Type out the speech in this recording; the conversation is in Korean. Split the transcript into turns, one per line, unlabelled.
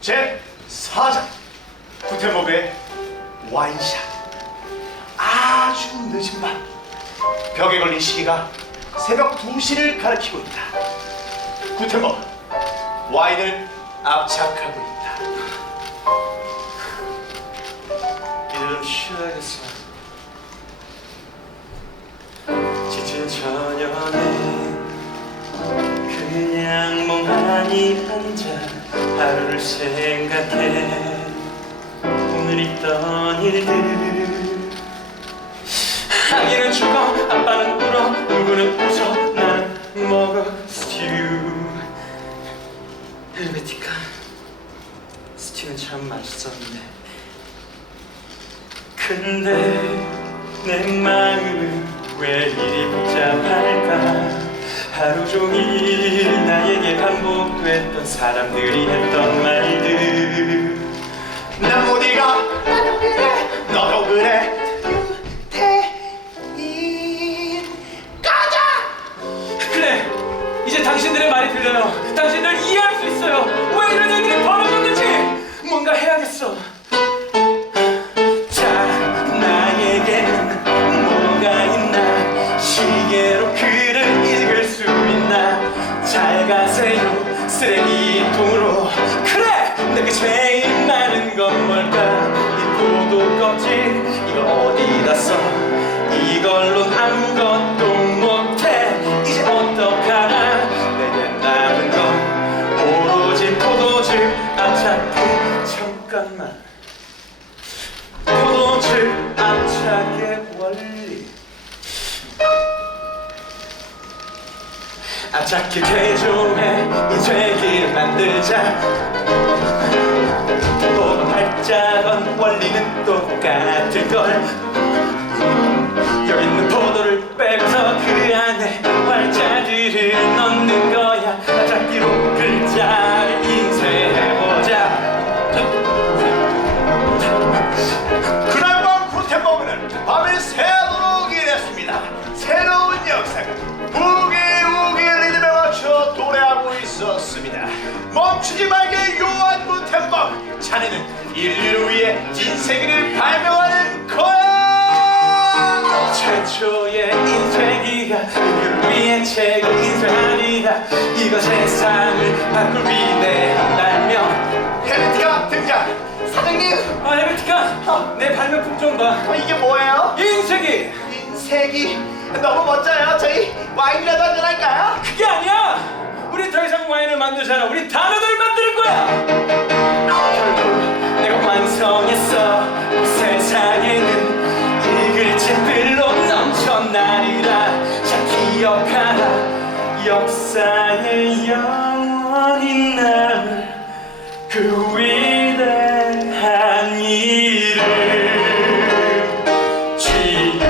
제 4장 구테모그의 와인샷 아주 늦은 밤 벽에 걸린 시계가 새벽 2시를 가리키고 있다. 구테모그 와인을 압착하고 있다.
이제 좀 쉬어야겠어. 지친 저녁에 그냥 멍하니 앉아 하루를 생각해. 오늘 있던 일들. 아기는 죽어 아빠는 울어 누구는 웃어. 나는 먹어 스튜. 헬베티카. 스튜는 참 맛있었는데. 근데 내 마음은 왜 이리 복잡할까? 하루 종일 반복됐던 사람들이 했던 말들.
난 어디가? 나도 그래. 너도 그래? 가자!
그래 이제 당신들의 말이 들려요. 당신들 이해할 수 있어요. 왜 일들 쓰레기통으로. 그래 내게 제일 많은 건 뭘까? 이 포도 껍질 이거 어디다 써? 이걸론 아무것도 못해. 이제 어떡하나? 내게 남은 건 오로지 포도즙 아차게 잠깐만 압착기 개조해 인쇄기를 만들자. 포도 발자건 원리는 똑같을걸
자네는 인류를 위해 진세기를 발명하는 거야!
최초의 인쇄기가 인류를 위해 최고 인쇄하리라 이거 세상을 바꿀 위대한 발명
헤르티가 등장! 사장님!
아 헤베티카 내 발명품 좀봐
어, 이게 뭐예요?
인쇄기
인색이 너무 멋져요. 저희 와인이라도 한잔 할까요?
그게 아니야 우리 더 이상 와인을 만들지 않아 우리 단 제 별로 넘쳐나리라 잘 기억하라. 역사의 영원히 날그 위대한 일을 GOTM